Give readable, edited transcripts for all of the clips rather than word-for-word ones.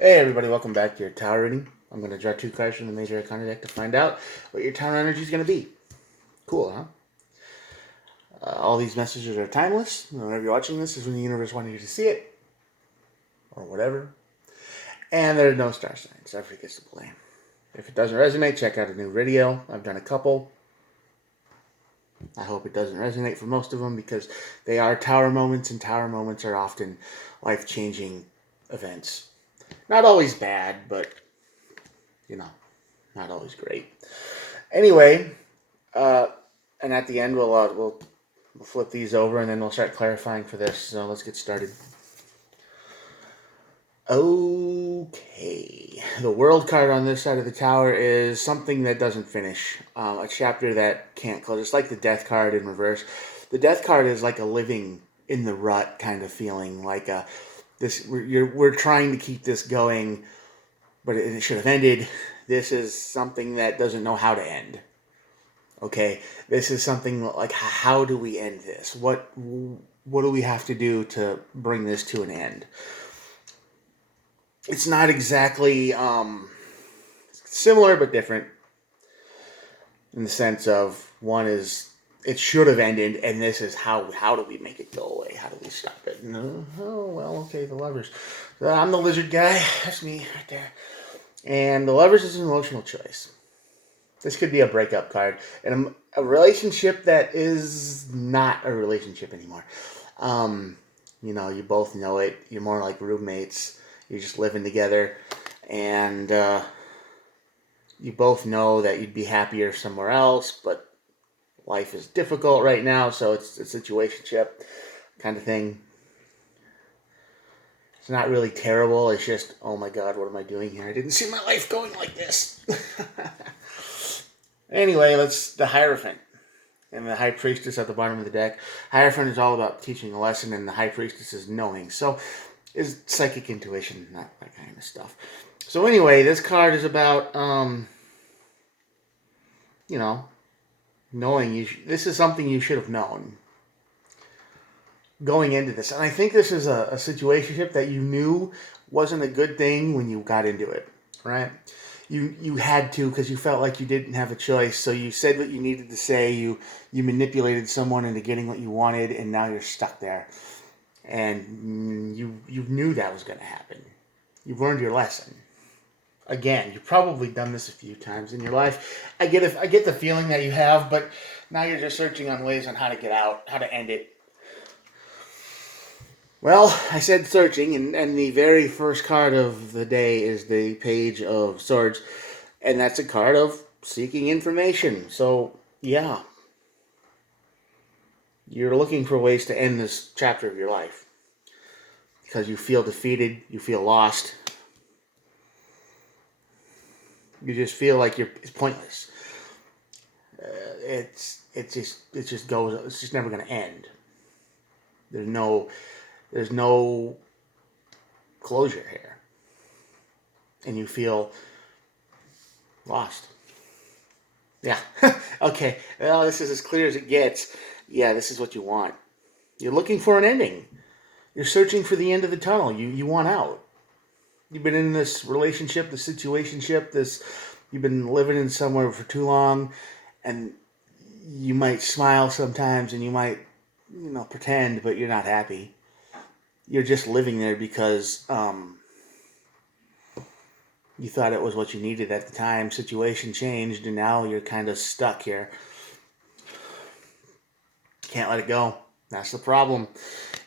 Hey everybody, welcome back to your tower reading. I'm going to draw two cards from the Major Arcana deck to find out what your tower energy is going to be. Cool, huh? All these messages are timeless. Whenever you're watching this is when the universe wanted you to see it, or whatever. And there's no star signs. Everybody gets to blame. If it doesn't resonate, check out a new video. I've done a couple. I hope it doesn't resonate for most of them because they are tower moments, and tower moments are often life-changing events. Not always bad, but, not always great. Anyway, and at the end we'll flip these over and then we'll start clarifying for this. So let's get started. Okay, the world card on this side of the tower is something that doesn't finish, a chapter that can't close. It's like the death card in reverse. The death card is like a living in the rut kind of feeling, like we're trying to keep this going, but it should have ended. This is something that doesn't know how to end. Okay, this is something like, how do we end this? What do we have to do to bring this to an end? It's not exactly similar, but different in the sense of one is it should have ended, and this is how do we make it go away? How do we stop it? No, oh well, okay, the Lovers. I'm the lizard guy. That's me right there. And the Lovers is an emotional choice. This could be a breakup card, and a relationship that is not a relationship anymore. You both know it. You're more like roommates. You're just living together, and you both know that you'd be happier somewhere else, but life is difficult right now, so it's a situationship kind of thing. It's not really terrible. It's just, oh my god, what am I doing here? I didn't see my life going like this. Anyway, let's the Hierophant and the High Priestess at the bottom of the deck. Hierophant is all about teaching a lesson, and the High Priestess is knowing. So, is psychic intuition, not that kind of stuff. So anyway, this card is about, knowing this is something you should have known going into this. And I think this is a situationship that you knew wasn't a good thing when you got into it, right? You had to because you felt like you didn't have a choice. So you said what you needed to say. You manipulated someone into getting what you wanted, and now you're stuck there. And you knew that was going to happen. You've learned your lesson. Again, you've probably done this a few times in your life. I get the feeling that you have, but now you're just searching on ways on how to get out, how to end it. Well, I said searching, and the very first card of the day is the Page of Swords, and that's a card of seeking information. So, yeah, you're looking for ways to end this chapter of your life because you feel defeated, you feel lost, you just feel like it's pointless. It just goes. It's just never going to end. There's no closure here, and you feel lost. Yeah. Okay. Well, this is as clear as it gets. Yeah, this is what you want. You're looking for an ending. You're searching for the end of the tunnel. You want out. You've been in this relationship, this situationship, you've been living in somewhere for too long, and you might smile sometimes and you might, pretend, but you're not happy. You're just living there because you thought it was what you needed at the time. Situation changed, and now you're kind of stuck here. Can't let it go. That's the problem.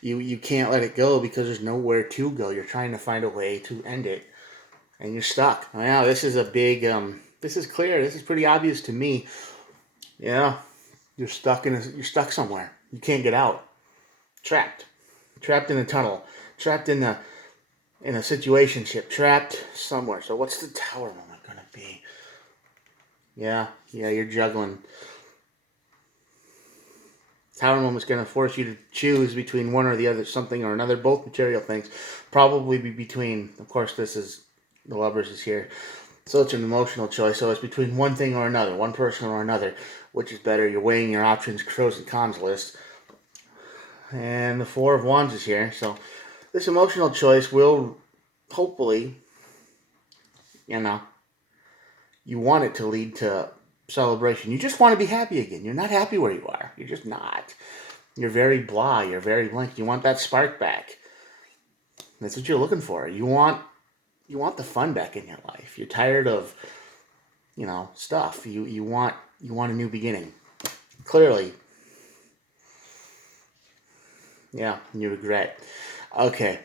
You can't let it go because there's nowhere to go. You're trying to find a way to end it, and you're stuck. Wow, this is a big. This is clear. This is pretty obvious to me. Yeah, you're stuck you're stuck somewhere. You can't get out. Trapped in a tunnel. Trapped in a situationship. Trapped somewhere. So what's the tower moment gonna be? Yeah, you're juggling. Tower moment's going to force you to choose between one or the other, something or another, both material things. Probably be between, of course, this is, the Lovers is here. So it's an emotional choice. So it's between one thing or another, one person or another. Which is better? You're weighing your options, pros and cons list. And the Four of Wands is here. So this emotional choice will hopefully you know. You want it to lead to celebration. You just want to be happy again. You're not happy where you are. You're just not. You're very blah. You're very blank. You want that spark back. That's what you're looking for. You want the fun back in your life. You're tired of, stuff. You want a new beginning. Clearly. Yeah, you regret. Okay.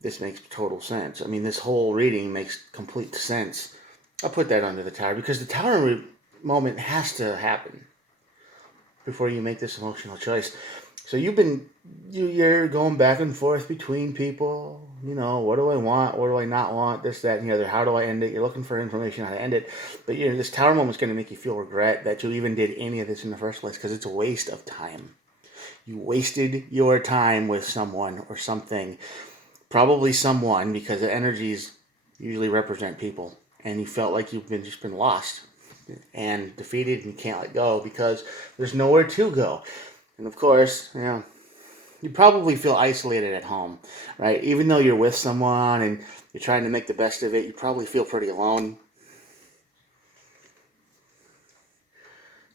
This makes total sense. I mean, this whole reading makes complete sense. I'll put that under the tower because the tower moment has to happen before you make this emotional choice. So you're going back and forth between people. What do I want? What do I not want? This, that, and the other. How do I end it? You're looking for information on how to end it. But this tower moment is going to make you feel regret that you even did any of this in the first place because it's a waste of time. You wasted your time with someone or something. Probably someone, because the energies usually represent people. And you felt like you've just been lost and defeated and you can't let go because there's nowhere to go. And of course, you probably feel isolated at home, right? Even though you're with someone and you're trying to make the best of it, you probably feel pretty alone.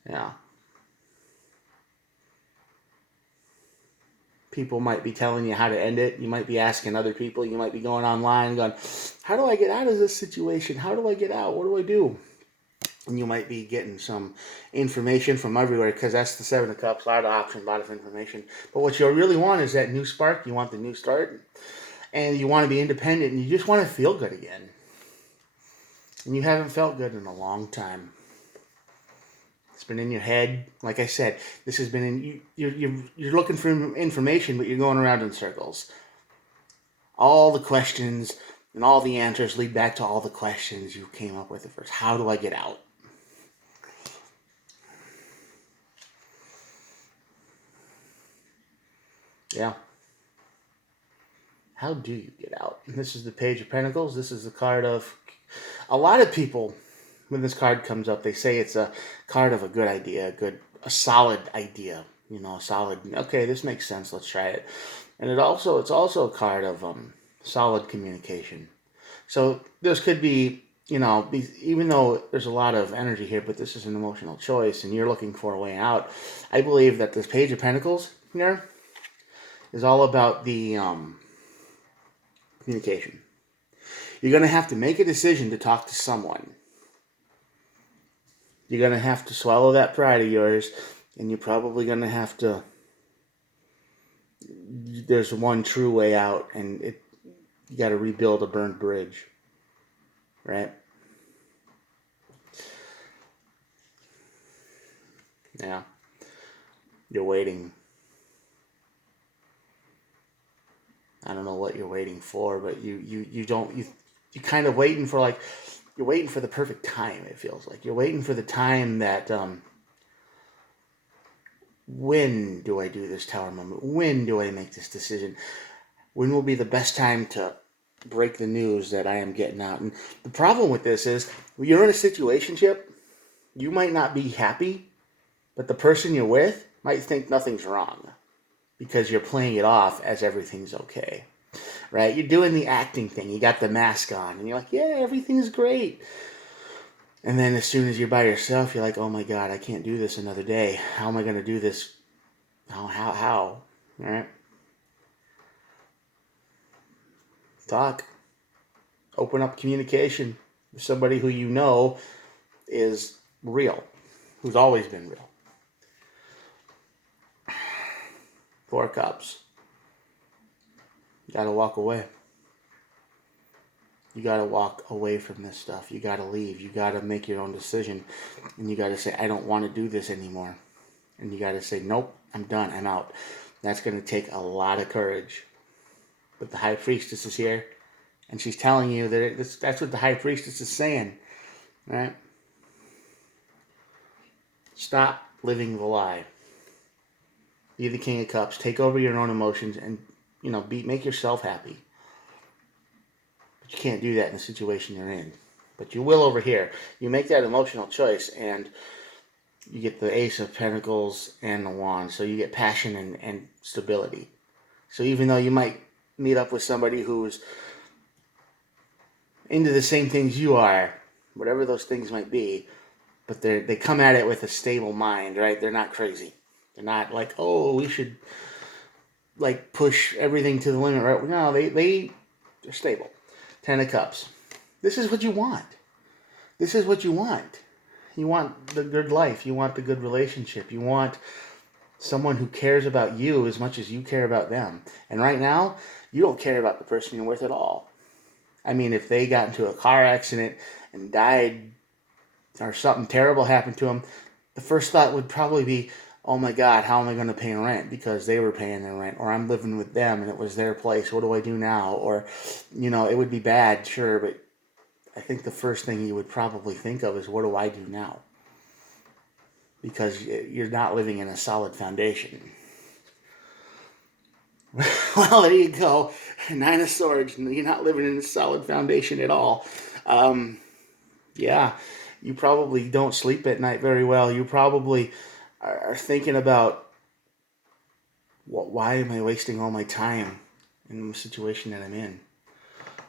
Yeah. People might be telling you how to end it. You might be asking other people. You might be going online going, how do I get out of this situation? How do I get out? What do I do? And you might be getting some information from everywhere because that's the Seven of Cups. A lot of options, a lot of information. But what you really want is that new spark. You want the new start. And you want to be independent. And you just want to feel good again. And you haven't felt good in a long time. It's been in your head. Like I said, this has been in you're looking for information, but you're going around in circles. All the questions and all the answers lead back to all the questions you came up with at first. How do I get out? Yeah. How do you get out? This is the Page of Pentacles. This is the card of a lot of people. When this card comes up, they say it's a card of a good idea, a solid idea. Solid. Okay, this makes sense. Let's try it. And it's also a card of solid communication. So this could be, even though there's a lot of energy here, but this is an emotional choice, and you're looking for a way out. I believe that this Page of Pentacles here is all about the communication. You're going to have to make a decision to talk to someone. You're going to have to swallow that pride of yours, and you're probably going to have to... There's one true way out, and you got to rebuild a burned bridge. Right? Yeah. You're waiting. I don't know what you're waiting for, but you kind of waiting for you're waiting for the perfect time, it feels like. You're waiting for the time that, when do I do this tower moment? When do I make this decision? When will be the best time to break the news that I am getting out? And the problem with this is, when you're in a situationship, you might not be happy, but the person you're with might think nothing's wrong because you're playing it off as everything's okay. Right? You're doing the acting thing. You got the mask on, and you're like, yeah, everything's great. And then as soon as you're by yourself, you're like, oh my God, I can't do this another day. How am I going to do this? How? All right? Talk. Open up communication with somebody who you know is real, who's always been real. Four of Cups. You got to walk away. You got to walk away from this stuff. You got to leave. You got to make your own decision. And you got to say, I don't want to do this anymore. And you got to say, nope, I'm done. I'm out. That's going to take a lot of courage. But the High Priestess is here. And she's telling you that that's what the High Priestess is saying. Right? Stop living the lie. Be the King of Cups. Take over your own emotions and, make yourself happy. But you can't do that in the situation you're in. But you will over here. You make that emotional choice and you get the Ace of Pentacles and the Wand. So you get passion and stability. So even though you might meet up with somebody who's into the same things you are, whatever those things might be, but they come at it with a stable mind, right? They're not crazy. They're not like, oh, we should like push everything to the limit, right? No, they're stable. Ten of Cups. This is what you want. This is what you want. You want the good life. You want the good relationship. You want someone who cares about you as much as you care about them. And right now, you don't care about the person you're with at all. I mean, if they got into a car accident and died or something terrible happened to them, the first thought would probably be, oh my God, how am I going to pay rent? Because they were paying their rent, or I'm living with them and it was their place. What do I do now? Or, it would be bad, sure, but I think the first thing you would probably think of is, what do I do now? Because you're not living in a solid foundation. Well, there you go. Nine of Swords. You're not living in a solid foundation at all. Yeah, you probably don't sleep at night very well. You probably are thinking about, why am I wasting all my time in the situation that I'm in?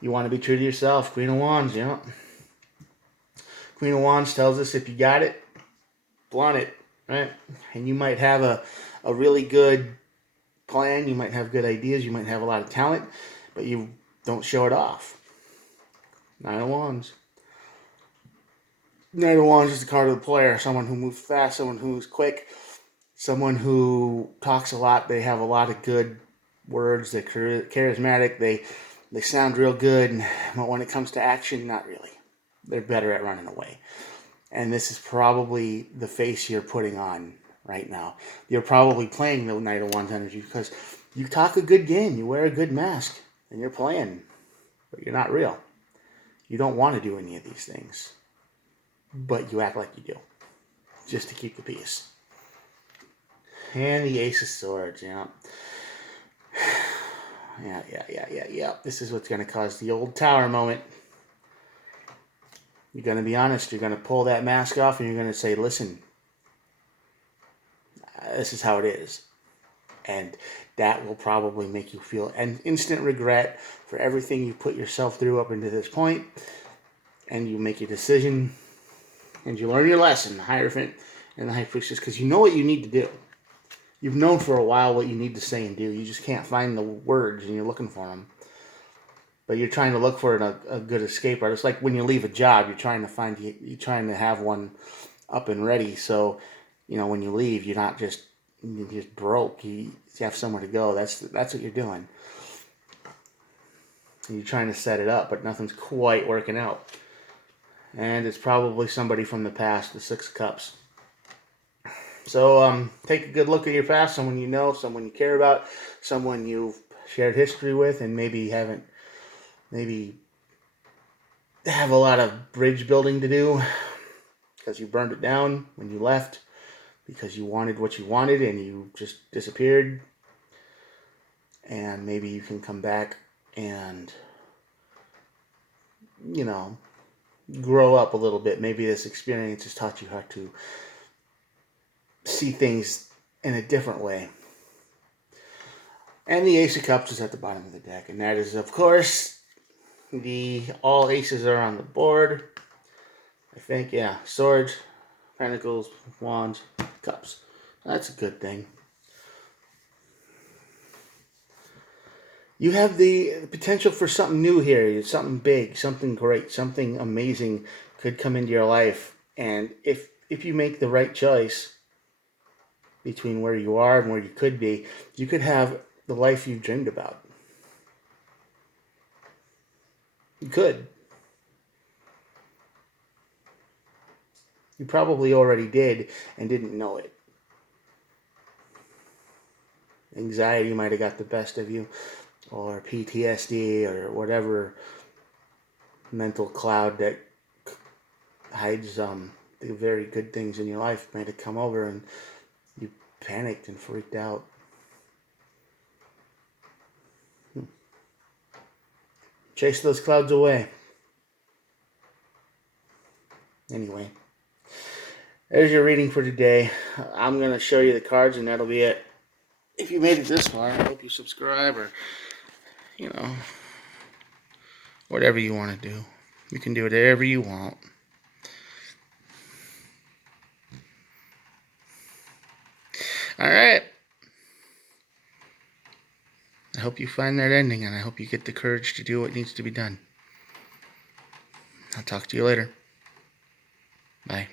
You want to be true to yourself. Queen of Wands, Queen of Wands tells us if you got it, flaunt it, right? And you might have a really good plan. You might have good ideas. You might have a lot of talent, but you don't show it off. Nine of Wands. Knight of Wands is the card of the player. Someone who moves fast, someone who moves quick, someone who talks a lot. They have a lot of good words. They're charismatic. They sound real good, but when it comes to action, not really. They're better at running away. And this is probably the face you're putting on right now. You're probably playing the Knight of Wands energy because you talk a good game. You wear a good mask, and you're playing, but you're not real. You don't want to do any of these things, but you act like you do, just to keep the peace. And the Ace of Swords, Yeah. This is what's going to cause the old tower moment. You're going to be honest. You're going to pull that mask off and you're going to say, listen, this is how it is. And that will probably make you feel an instant regret for everything you put yourself through up until this point. And you make your decision and you learn your lesson, the Hierophant and the High Priestess, because you know what you need to do. You've known for a while what you need to say and do. You just can't find the words and you're looking for them. But you're trying to look for a good escape route. It's like when you leave a job, you're trying to have one up and ready. So, when you leave, you're just broke. You have somewhere to go. That's what you're doing. And you're trying to set it up, but nothing's quite working out. And it's probably somebody from the past, the Six of Cups. So take a good look at your past, someone you know, someone you care about, someone you've shared history with, and maybe have a lot of bridge building to do because you burned it down when you left, because you wanted what you wanted and you just disappeared. And maybe you can come back and, grow up a little bit. Maybe this experience has taught you how to see things in a different way. And the Ace of Cups is at the bottom of the deck. And that is, of course, all aces are on the board. I think, yeah. Swords, Pentacles, Wands, Cups. That's a good thing. You have the potential for something new here. Something big, something great, something amazing could come into your life. And if you make the right choice between where you are and where you could be, you could have the life you've dreamed about. You could. You probably already did and didn't know it. Anxiety might have got the best of you, or PTSD, or whatever mental cloud that hides the very good things in your life might have come over and you panicked and freaked out. Chase those clouds away. Anyway, there's your reading for today. I'm going to show you the cards and that'll be it. If you made it this far, I hope you subscribe or, whatever you want to do. You can do whatever you want. All right. I hope you find that ending, and I hope you get the courage to do what needs to be done. I'll talk to you later. Bye.